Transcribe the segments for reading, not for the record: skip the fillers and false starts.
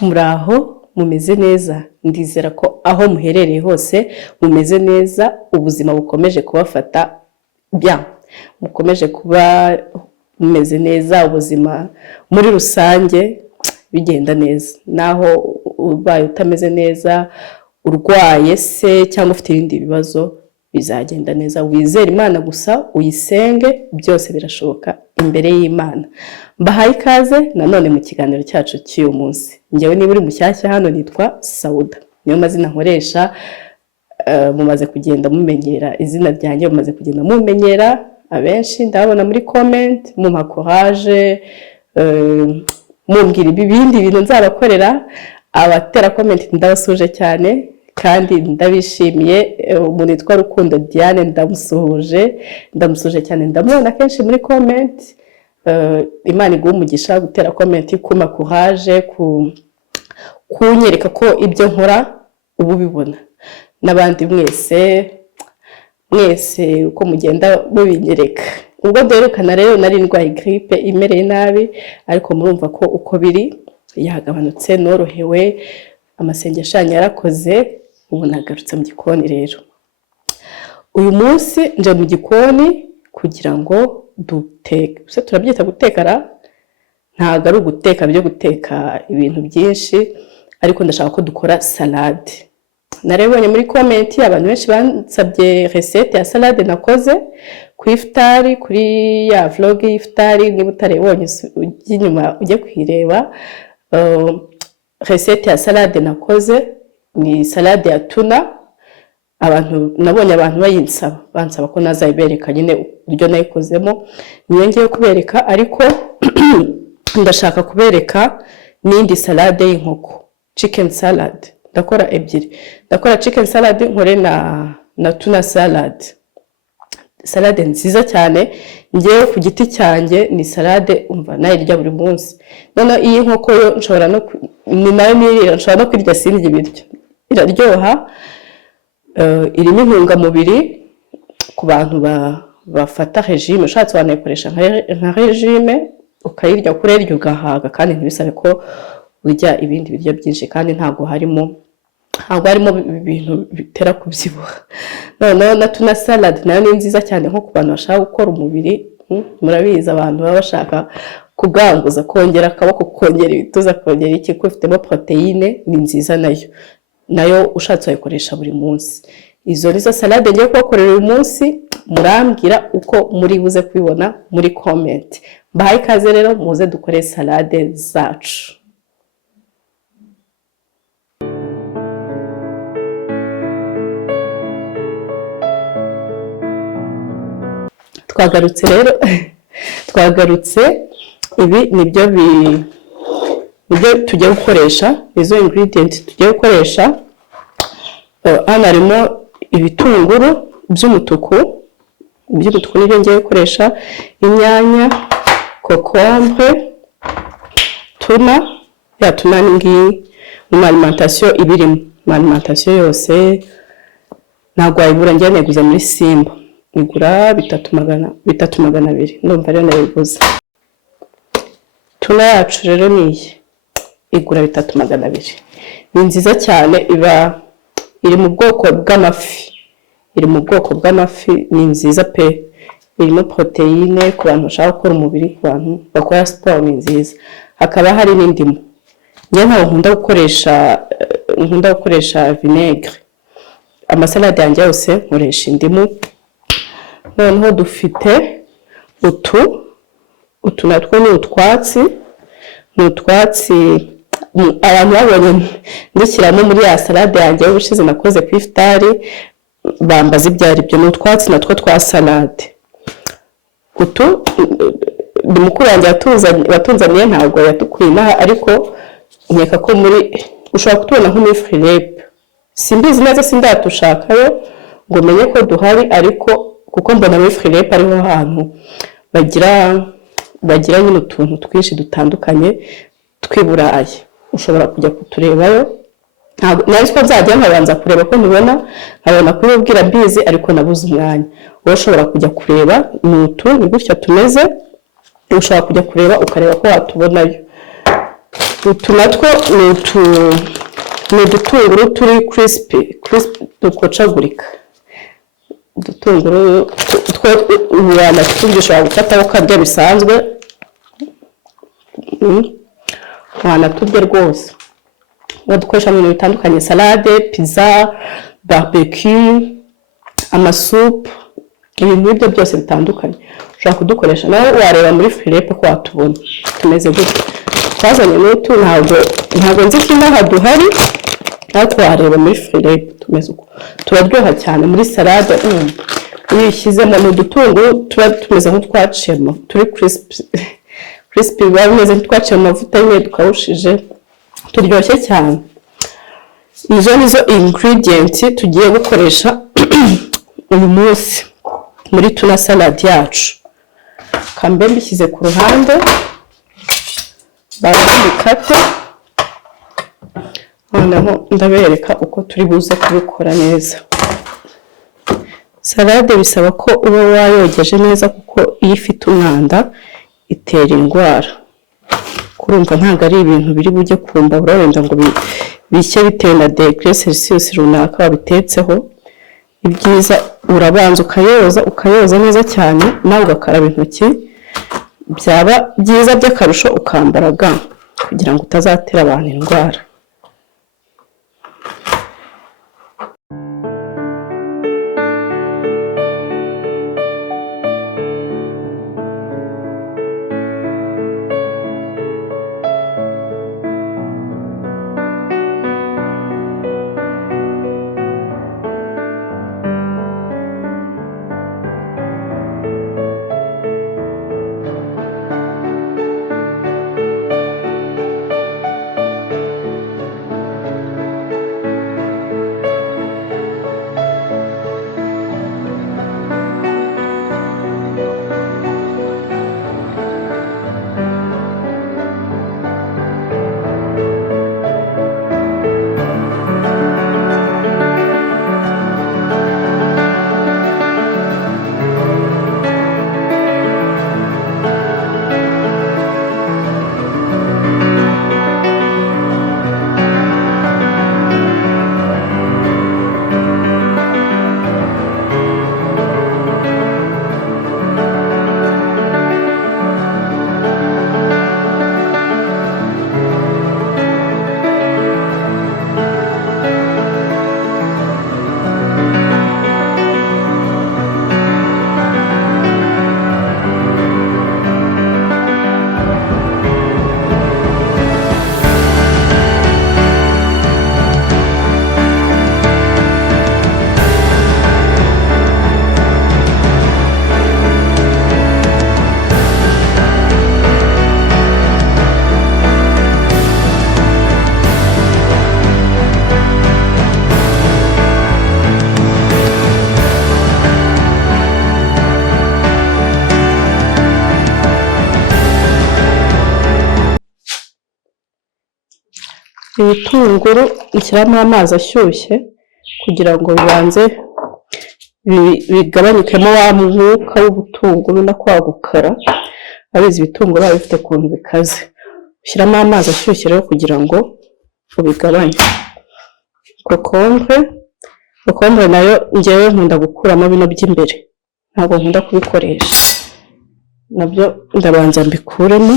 muraho mumeze neza, ndizera ko aho muherereye hose mumeze neza, ubuzima bukomeje kubafata bien, mukomeje kuba mumeze neza, ubuzima muri rusange bigenda neza. Naho ubaye utameze neza, urwaye se cyangwa ufite ibindi bibazo, bizagenda neza. Wizere Imana gusa, uyisenge, byose birashoboka imbere y'Imana. Mbahaye ikaze nanone mu kiganiro cyacu cy'uyu munsi. Njyewe niba uri mushyashya hano nitwa Sauda, niyo mazina nkoresha. Mumaze kugenda mumenyera izina ryanjye, mumaze kugenda mumenyera. Abenshi ndabona muri comment mumpa courage, mumbwira ibindi bintu nzabakorera. Abatera comment ndabasuje cyane kandi ndabishimiye. Umuntu witwa Rukundo Diane ndamusuje cyane, ndamubona kenshi muri comment. Imana iguha umugisha gutera comment, kuma courage, kunyereka ko ibyo nkora ubu bibona. N'abandi mwese uko mugenda mubinyereka. Ubwo duherukana rero nari ndwaye grippe imereye nabi, ariko murumva ko uko biri yagabanutse, norohewe, amasengesho yanyu yarakoze, ubu nagarutse mu gikoni rero. Uyu munsi nje mu gikoni kugira ngo duteke. Se turabyita gutekara? Ntabwo ari uguteka byo guteka ibintu byinshi, ariko ndashaka ko dukora salade. Narebonye muri comment abantu benshi bansabye recette ya salade nakoze ku iftari, kuri ya vlog iftari. Niba utarebonye ujye inyuma ujye kwireba. Recette ya salade nakoze ni salade ya tuna. Nabonye abantu bansaba ko nazayibereka nyine uburyo nayikozemo. Niyo ngiye kubereka, ariko ndashaka kubereka n'indi salade y'inkoko, chicken salad. Ndakora ebyiri, ndakora chicken salad nkore na tuna salad. Salade nziza cyane, ngiye ku giti cyanjye ni salade umva nayirya buri munsi. None iyi nkoko yo nshobora no kwirya sindi ibiryo. Iraryoha, irimo intungamubiri ku bantu bafata regime. Ushatse wanayikoresha nka regime, ukayirya kurerya ugahaga, kandi ntibisabe ko urya ibindi biryo byinshi, kandi ntabwo harimo ibintu bitera kubyibuha. Noneho na tuna salad nayo ni nziza cyane nko ku bantu bashaka gukora umubiri. Murabizi abantu baba bashaka kuganguza, kongera akaboko, kongera ibituza, kongera iki, ko ifitemo proteine, ni nziza nayo ushatse wayikoresha buri munsi. Izo nizo salade ngiye kubakorera uyu munsi, murambwira uko muri buze kubibona muri comment. Mbahaye ikaze rero, muze dukore salade zacu. Twagarutse ibi nibyo tugiye gukoresha, izo ingredient tugiye gukoresha. Hano harimo ibitunguru by'umutuku nibyo ngiye gukoresha, inyanya, concombre, tuna. Ya tuna ngiyi mu alimentation ibirimo, mu alimentation yose ntabwo wayibura. Njye neguza muri Simba, igura 3,200. Ndumva rero nayiguze. Tuna yacu rero niyi igura 3,200. Ni nziza cyane, iri mu bwoko bw'amafi. Ni nziza pe, irimo proteine ku bantu bashaka gukora umubiri, ku bantu bakora sport, ni nziza. Hakaba hari n'indimu. Njye ntabwo nkunda gukoresha vinaigre. Amasalade yanjye yose nkoresha indimu. Noneho dufite utu natwo ni utwatsi. Abantu babonye ndishyiramo muri ya salade yanjye y'ubushize nakoze ku iftari, bambaza ibyo ari byo. Ni utwatsi natwo twa salade. Ni mukuru wanjye watunzaniye, ntabwo yatukuye inaha, ariko nkeka ko ushobora kutubona nko muri frilepe. Simbizi neza, sindatushakayo ngo menye ko duhari, ariko kuko mbona muri frilepe ariho hantu bagira nyine utuntu twinshi dutandukanye tw'Iburayi. Ushobora kujya kuturebayo. Nari ko nzajya nkabanza kureba ko nibona, nkabona kubibwira mbizi, ariko nabuze umwanya. Wowe ushobora kujya kureba, ni gutya tumeze. Ushobora kujya kureba ukareba ko watubonayo. utu natwo ni udutunguru turi crispy dukocagurika. Udutunguru wanaturya ushobora gufataho ukarya bisanzwe, wanaturya rwose. Badukoresha mu bintu bitandukanye: salade, pizza, barbecue, amasupu, ibintu ibyo byose bitandukanye ushobora kudukoresha. nawe wareba muri Philippe ko watubona tumeze gutya. Twazanye n'utu ntabwo nzi ko inaha duhari, ariko wareba muri Philippe tumeze uko. Turaryoha cyane muri salade. Iyo ushyizemo n'udutunguru tuba tumeze nk'utwaciyemo, turi crispy biba bimeze nk'utwaciye mu mavuta nyine dukawushije, turyoshye cyane. Izo nizo ingredient tugiye gukoresha uyu munsi muri tuna salad yacu. Kambe mbishyize ku ruhande, barabikate, noneho ndabereka uko turi buze kubikora neza. Salade bisaba ko uba wayogeje neza, kuko iyo ifite umwanda itera indwara. Kurumva ntabwo ari ibintu biri bujye kumbabura wenda ngo bishye bitewe na degree Celsius runaka wabitetseho. Ibyiza urabanza ukayoza neza cyane, nawe ugakaraba intoki. Byaba byiza by'akarusho ukambara ga kugira ngo utazatera abantu indwara. Ibitunguru ushyiramo amazi ashyushye kugira ngo bibanze bigabanyukemo wa mwuka w'ubutunguru no kwagukara. Abizi ibitunguru biba bifite ukuntu bikaze. Ushyiramo amazi ashyushye rero kugira ngo ubigabanye. Kokombure nayo njyewe nkunda gukuramo bino by'imbere, ntabwo nkunda kubikoresha. Nabyo ndabanza mbikuremo.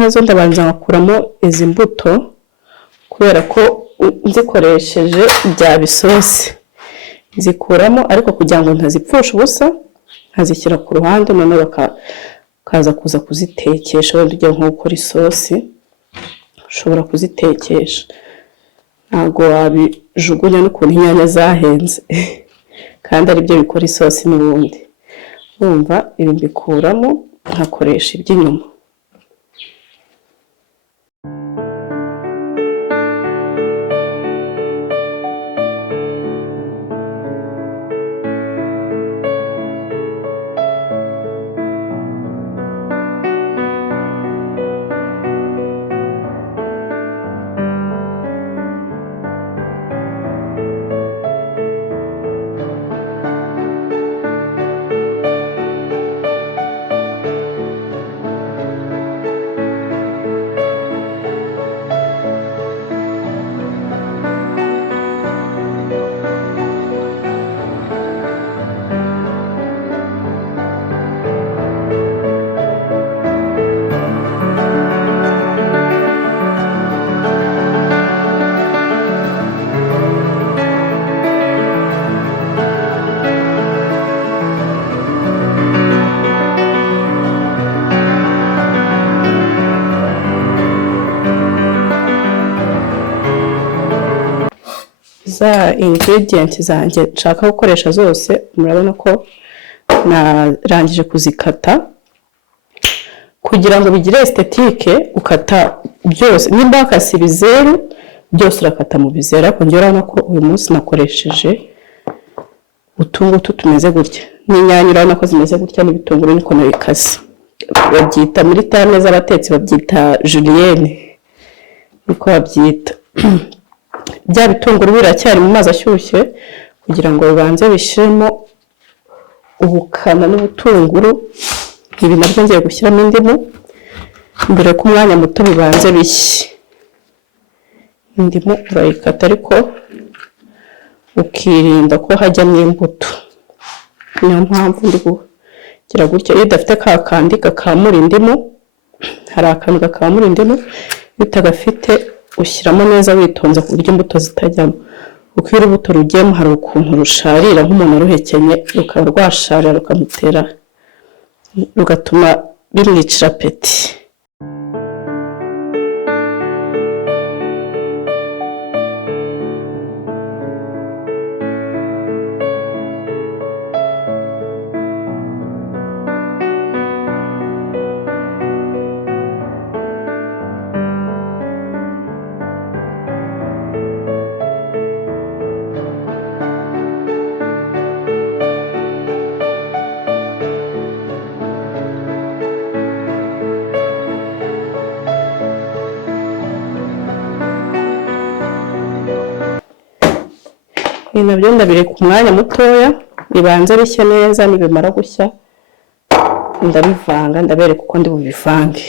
nazo ndabanza ngakuramo izi mbuto kubera ko nzikoresheje byaba isosi, nzikuramo ariko kugira ngo ntazipfusha ubusa nkazishyira ku ruhande, none bakaza kuza kuzitekesha. wenda ugiye nko gukora isosi ushobora kuzitekesha, ntabwo wabijugunya n'ukuntu inyanya zahenze kandi aribyo bikora isosi n'ubundi. Urumva ibi mbikuramo nkakoresha iby'inyuma. Za ingredients zanjye nshaka gukoresha zose murabona ko narangije kuzikata kugira ngo bigire esthétique. Ukata byose, nimba wakase ibizeru byose urakata mu bizeru, ariko njye urabona ko uyu munsi nakoresheje utungutu tumeze gutya, n'inyanya urabona ko zimeze gutya, n'ibitunguru niko nabikase. Babyita muri terme z'abatetsi babyita julienne, niko babyita. Bya bitunguru biracyari mu mazi ashyushye kugira ngo bibanze bishiremo ubukana n'ubutunguru. Ibi nabyo ngiye gushyiramo indimu mbere ko umwanya muto bibanze bishye. Indimu urayikata ariko ukirinda ko hajyamo imbuto, niyo mpamvu ndi kugira gutya. Iyo udafite ka kandi gakamura indimu, hari akantu gakamura indimu, iyo utagafite ushyiramo neza witonze ku buryo imbuto zitajyamo, kuko iyo urubuto rugiyemo hari ukuntu rusharira nk'umuntu aruhekenye, rukaba rwasharira rukamutera, rugatuma bimwicira apeti. Ibi nabyo ndabireka umwanya mutoya bibanze bishye neza, nibimara gushya ndabivanga, ndabereka uko ndi bubivange.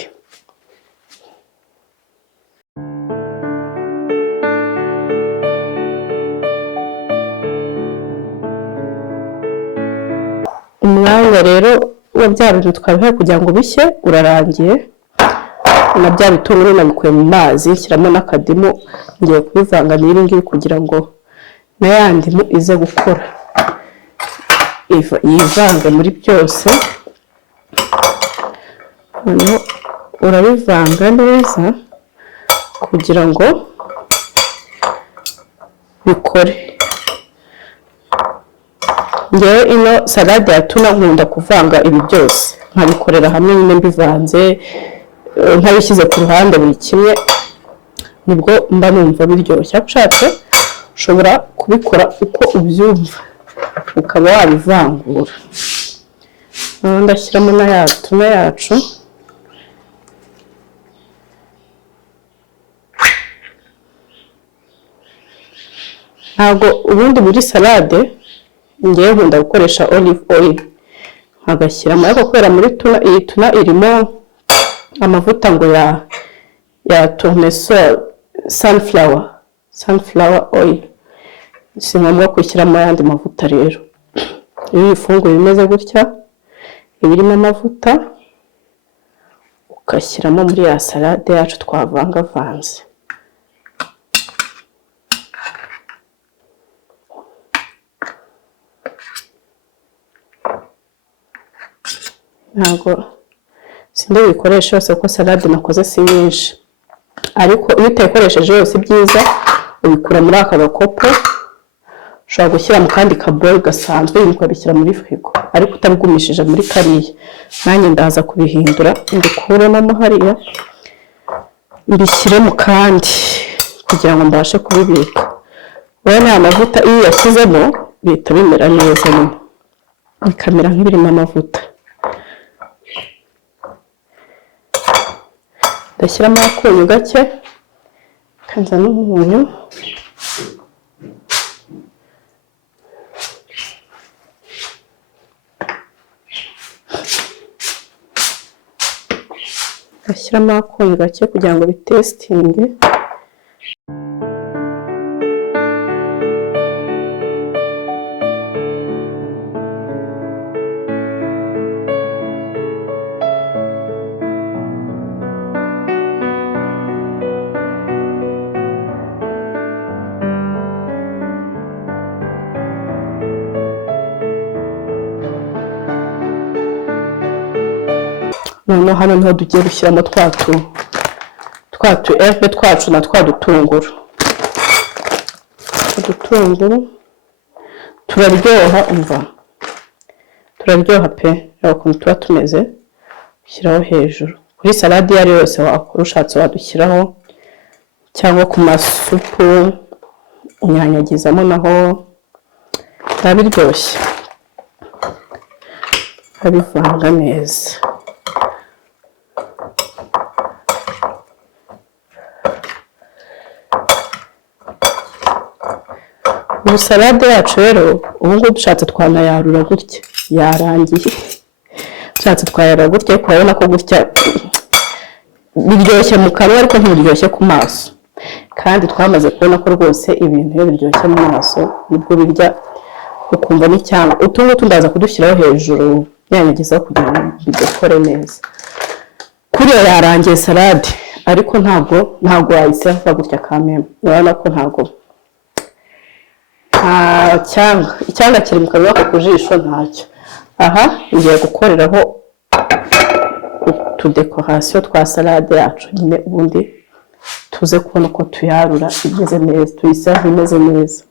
Umwanya rero wa bya bintu twabihaye kugira ngo bishye urarangiye. Na bya bitunguru nabikuye mu mazi nshyiramo n'akadimu, ngiye kubivanga n'ibi ngibi kugira ngo na ya ndimu ize gukora yivange muri byose. Noneho urabivanga neza kugira ngo bikore. Ngewe ino salade ya tuna nkunda kuvanga ibi byose nkabikorera hamwe, nyine mbivanze ntabishyize ku ruhande buri kimwe, nibwo mba numva biryoshye. Ushatse ushobora kubikora uko ubyumva ukaba wabivangura. Ndashyiramo na ya tuna yacu, ntabwo ubundi muri salade ngiye nkunda gukoresha olive oil nkagashyiramo, ariko kubera muri tuna, iyi tuna irimo amavuta ngo ya tournesol, sunflower oil, si ngombwa kwishyiramo ayandi mavuta. Rero iyo uyifunguye imeze gutya iba irimo amavuta tugashyiramo muri ya salade yacu twavangavanze. Ntabwo sinde bikoresha yose kuko salade nakoze si nyinshi, ariko iyo utayikoresheje yose byiza ubikura muri aka gakopo, ushobora gushyira mu kandi kaboro gasanzwe ukabishyira muri firigo, ariko utabigumishije muri kariya. Nanjye ndaza kubihindura mbikuremo hariya mbishyire mu kandi kugira ngo mbashe kubibika. Urabona aya mavuta iyo yashyizemo bihita bimera neza, bikamera nk'ibirimo amavuta. Ndashyiramo akunyu gake, kanza n'umunyu, ndashyiramo akunyu gake kugira ngo bitesitinge. Noneho hano niho tugiye gushyiramo twatu efe twacu na twa dutunguru. Udutunguru turaryoha, umva turaryoha pe, reba ukuntu tuba tumeze. Ushyiraho hejuru kuri salade iyo ari yose wakora, ushatse wadushyiraho, cyangwa ku masupu unyanyagizamo naho biba biryoshye, ukabivanga neza. Ubu salade yacu rero ubu ngubu dushatse twanayarura gutya, yarangiye. Dushatse twayarura gutya, ariko urabona ko gutya biryoshye mu kanwa ariko ntibiryoshye ku maso. Kandi twamaze kubona ko rwose ibintu iyo biryoshye mu maso nibwo birya ukumva n'icyanga. Utu ngutu ndaza kudushyiraho hejuru yanyagizaho kugira ngo bidekore neza. Kuriya yarangiye salade, ariko ntabwo wayiseva gutya kameme. Urabona ko ntabwo icyanga kiri mu kanwa ko kujisho ntacyo. Aha ngiye gukoreraho utudekorasiyo twa salade yacu nyine, ubundi tuze kubona uko tuyarura imeze neza, tuyiseva imeze neza.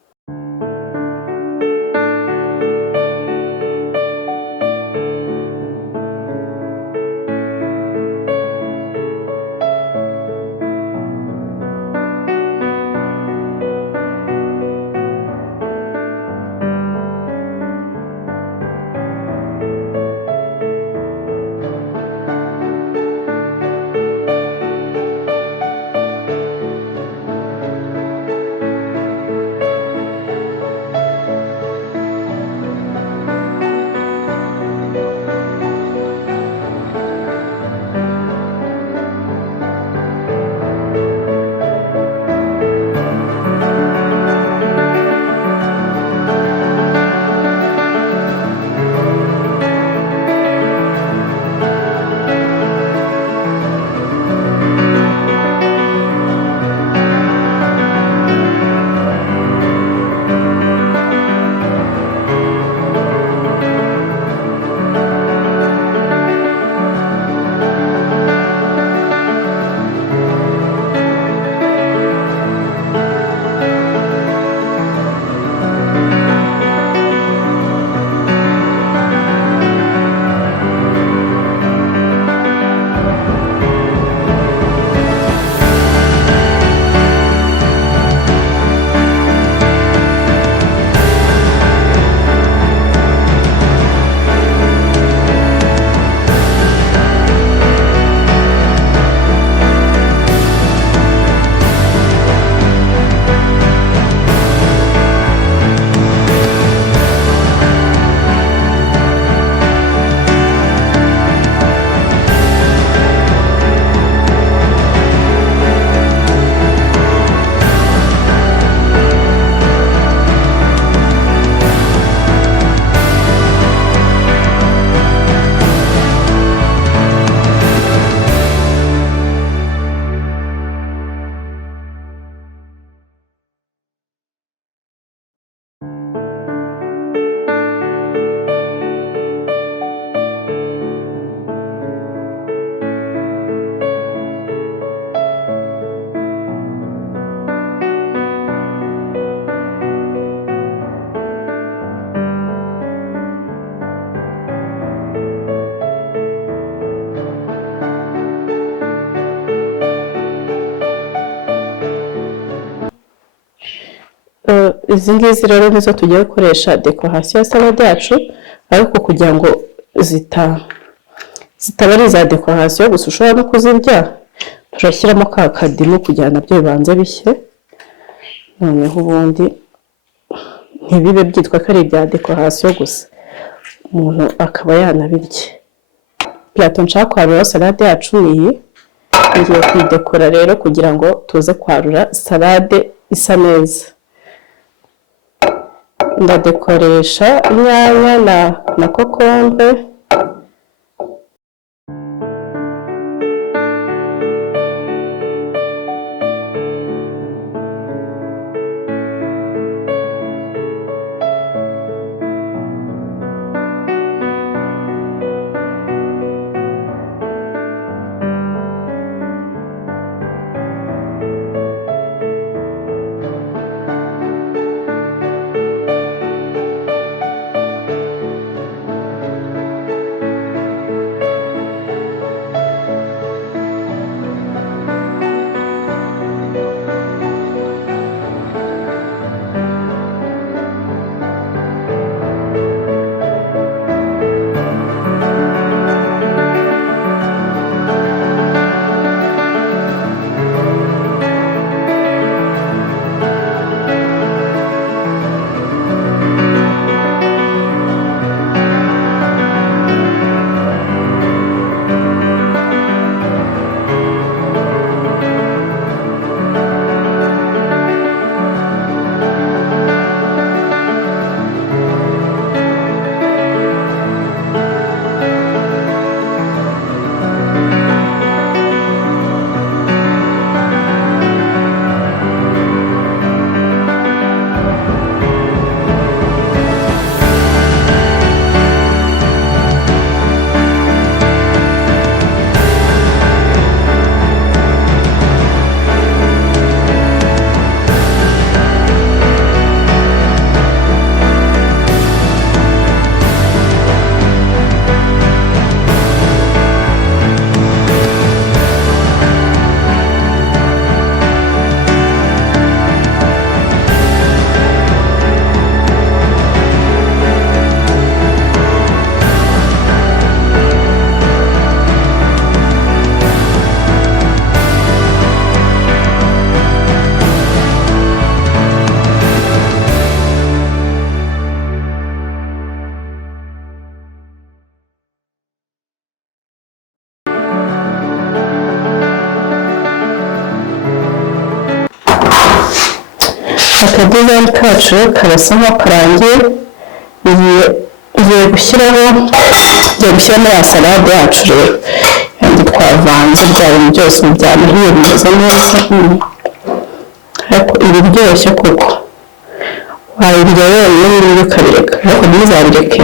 izi ngizi rero nizo tugiye gukoresha dekorasiyo ya salade yacu, ariko kugira ngo zitaba ari iza dekorasiyo gusa ushobora no kuzirya, turashyiramo ka kadimu kugira ngo nabyo bibanze bishye, noneho ubundi ntibibe byitwa ko ari ibya dekorasiyo gusa, umuntu akaba yanabirya. Plato nshaka kwarura salade yacu niyi, ngiye kuyidekora rero kugira ngo tuze kwarura salade isa neza. Ndadekoresha inyanya na kokombe, akadizayini kacu karasa nkaho karangiye. Ngiye gushyiramo ya salade yacu rero, kandi twavanze bya bintu byose byanahiye bimeze neza, ariko ibiryoshye kuko wabirya wenyine n'ibindi ukabireka, ariko ntizabireke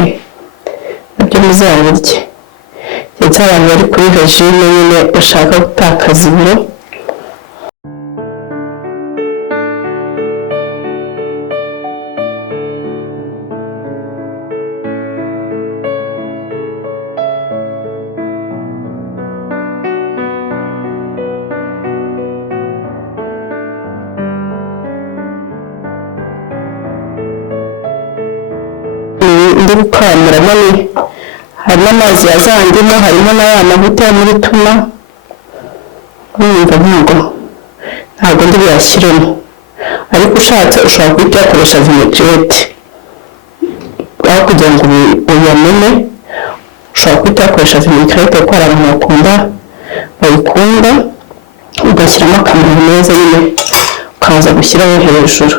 nabyo muzabirye. ndetse abantu bari kuri regime nyine bashaka gutakaza ibiro. Ndi gukamuramo harimo amazi yazandimo, harimo na ya mavuta yo muri tuna, urumva ntabwo ndi buyashyiremo, ariko ushatse ushobora guhita uyakoresha vinaigrette, aho kugira ngo uyamene ushobora guhita uyakoresha vinaigrette kuko hari abantu bayikunda, ugashyiramo akamaro neza nyine ukaza gushyiraho hejuru.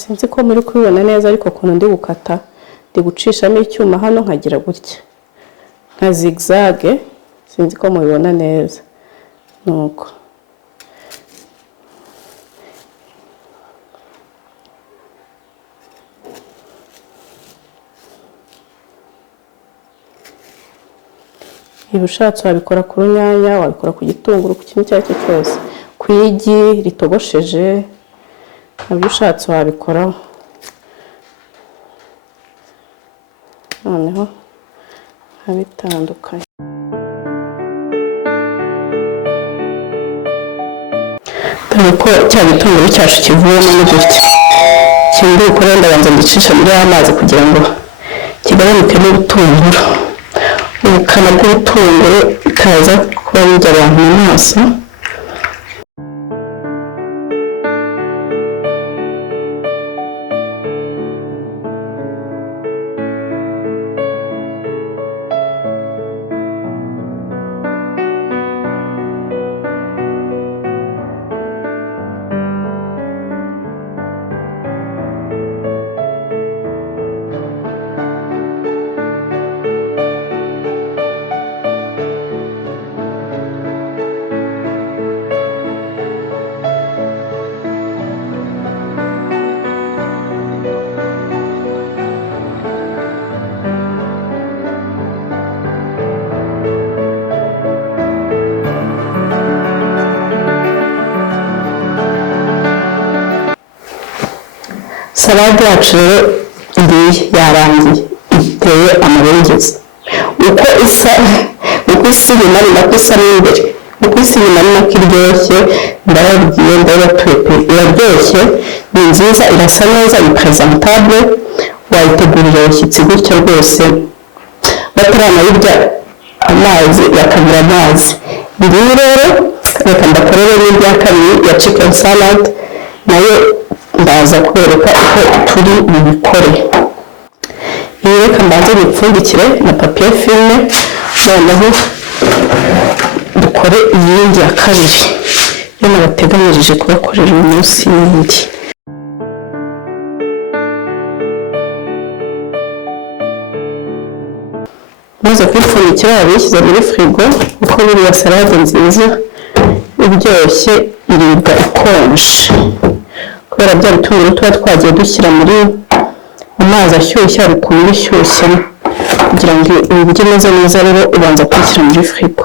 sinzi ko muri kubibona neza ariko ukuntu ndi gukata ndi gucishamo icyuma hano nkagira gutya nka zigzag sinzi ko mubibona neza nuko ibushatse wabikora ku runyanya wabikora ku gitunguru ku kintu cyacyo cyose ku igi ritogosheje nabyo ushatse wabikoraho noneho nkabitandukanye dore ko cya gitunguru cyacu kivuyemo ni gutya ikindi ukora ndabanza ndicisha muri amazi kugira ngo kigabanukemo ubutunguru ubukana bw'ubutunguru bikaza kuba bijya abantu mu maso salade yacu rero yarangiye iteye amabengeza uko isi inyuma ni nako isa n'imbere uko isi inyuma ni nako iryoshye ndababwiye ndabatuye iraryoshye ni nziza irasa neza ni presentable wayitegurira abashyitsi gutyo rwose bataranayirya amazi bakabura amazi ngiyi rero reka ndakorere n'ibya kabiri ya chicken salad nayo ndaza kubereka uko turi bubikore iyi reka mbanze bipfundikire na papier filme noneho dukore iyindi ya kabiri yo nabateganyirije kubakorera uyu munsi yindi maze kwipfundikira wabishyize muri frigo kuko buriya salade nziza iryoshye iribwa ikonje kubera bya bitunguru tuba twagiye dushyira muri amazi ashyushye ariko bishyushye kugira ngo ibiryo neza neza rero ubanza kubishyira muri frigo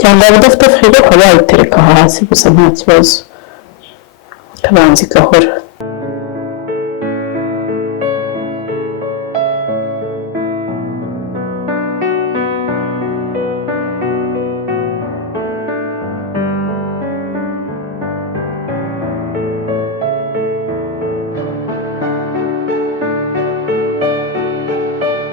cyangwa udafite frigo ukaba wayitereka hasi gusa nta kibazo kabanza igahora